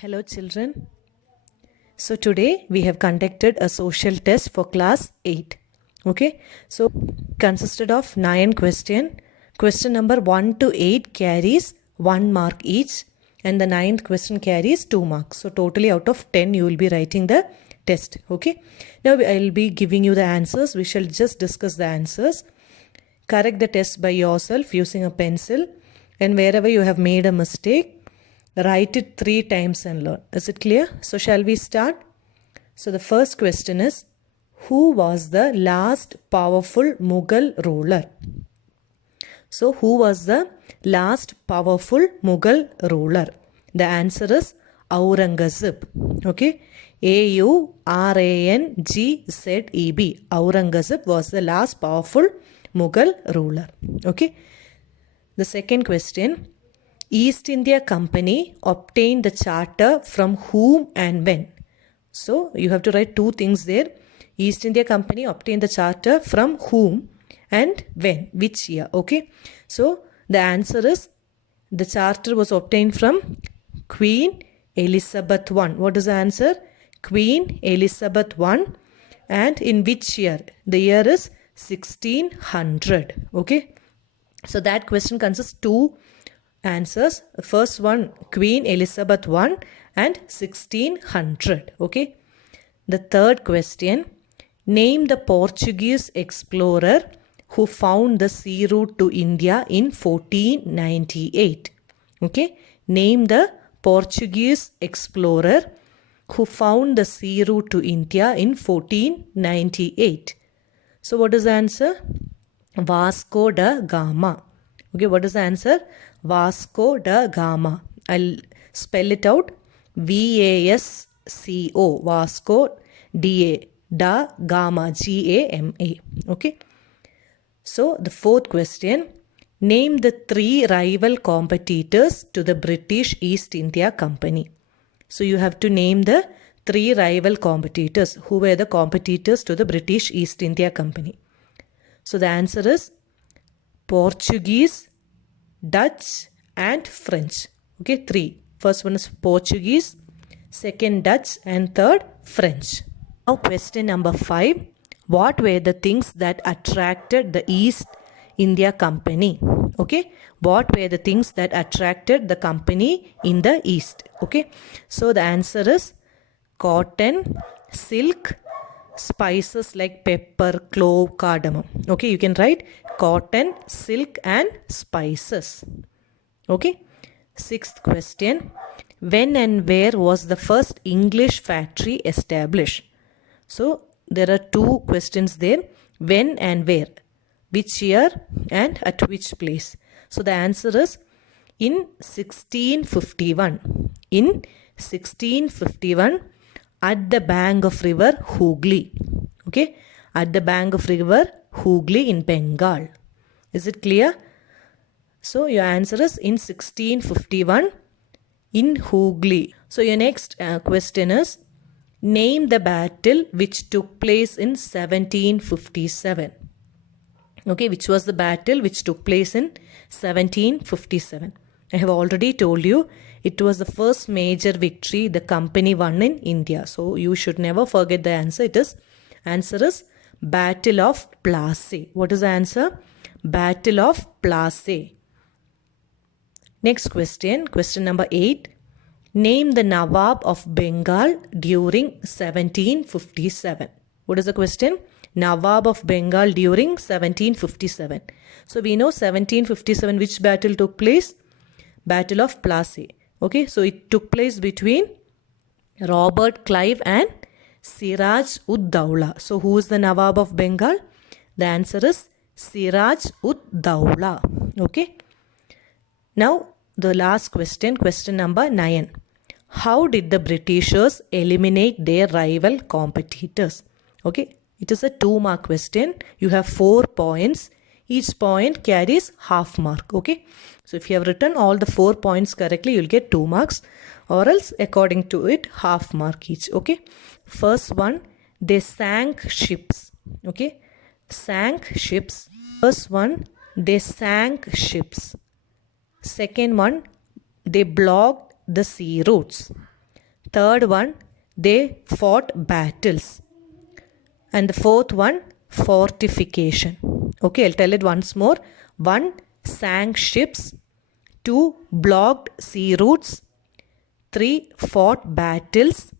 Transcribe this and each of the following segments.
Hello children. So today we have conducted a social test for class 8. Okay. So consisted of 9 questions. Question number 1 to 8 carries 1 mark each and the 9th question carries 2 marks. So totally out of 10 you will be writing the test. Okay. Now I will be giving you the answers. We shall just discuss the answers. Correct the test by yourself using a pencil, and wherever you have made a mistake, write it 3 times and learn. Is it clear? So shall we start? So the first question is, who was the last powerful Mughal ruler? So who was the last powerful Mughal ruler? The answer is Aurangzeb. Okay. Aurangzeb. Aurangzeb was the last powerful Mughal ruler. Okay. The second question, East India Company obtained the charter from whom and when? So you have to write 2 things there. East India Company obtained the charter from whom and when, which year. Okay. So the answer is the charter was obtained from Queen Elizabeth I. What is the answer? Queen Elizabeth I. And in which year? The year is 1600. Okay. So that question consists 2 answers. First one, Queen Elizabeth I and 1600. Okay. The third question, name the Portuguese explorer who found the sea route to India in 1498. Okay. Name the Portuguese explorer who found the sea route to India in 1498. So what is the answer? Vasco da Gama. Okay, what is the answer? Vasco da Gama. I'll spell it out. VASCO. Vasco DA. Da Gama. GAMA. Okay. So the fourth question. Name the 3 rival competitors to the British East India Company. So you have to name the 3 rival competitors. Who were the competitors to the British East India Company? So the answer is Portuguese, Dutch and French. Okay, 3. First one is Portuguese, second Dutch and third French. Now question number 5. What were the things that attracted the East India Company? Okay, what were the things that attracted the company in the East? Okay, so the answer is cotton, silk, spices like pepper, clove, cardamom. Okay, you can write cotton, silk and spices. Okay. 6th question. When and where was the first English factory established? So there are 2 questions there. When and where? Which year and at which place? So the answer is in 1651. In 1651 at the bank of river Hooghly. Okay, at the bank of river Hooghly in Bengal. Is it clear? So your answer is in 1651 in Hooghly. So your next question is, name the battle which took place in 1757. Okay, which was the battle which took place in 1757? I have already told you it was the first major victory the company won in India. So you should never forget the answer. Answer is Battle of Plassey. What is the answer? Battle of Plassey. Next question, question number 8. Name the Nawab of Bengal during 1757. What is the question? Nawab of Bengal during 1757. So we know 1757 which battle took place? Battle of Plassey. Okay, so it took place between Robert Clive and Siraj ud Dowla. So who is the Nawab of Bengal? The answer is Siraj ud Dowla. Okay. Now the last question, question number 9. How did the Britishers eliminate their rival competitors? Okay, it is a 2-mark question. You have 4 points. Each point carries half mark. Okay, so if you have written all the 4 points correctly, you will get 2 marks, or else according to it half mark each. Okay, first one, they sank ships. Okay, sank ships. First one, they sank ships. Second one, they blocked the sea routes. Third one, they fought battles. And the fourth one, fortification. Okay, I'll tell it once more. 1, sank ships. 2, blocked sea routes. 3, fought battles.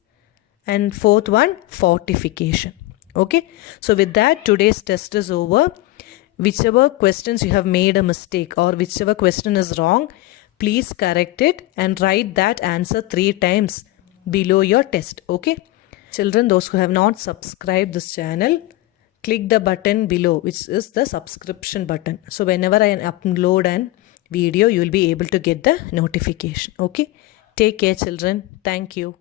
And fourth one, fortification. Okay, so with that, today's test is over. Whichever questions you have made a mistake or whichever question is wrong, please correct it and write that answer 3 times below your test. Okay, children, those who have not subscribed this channel, click the button below, which is the subscription button. So whenever I upload an video, you will be able to get the notification. Okay, take care, children. Thank you.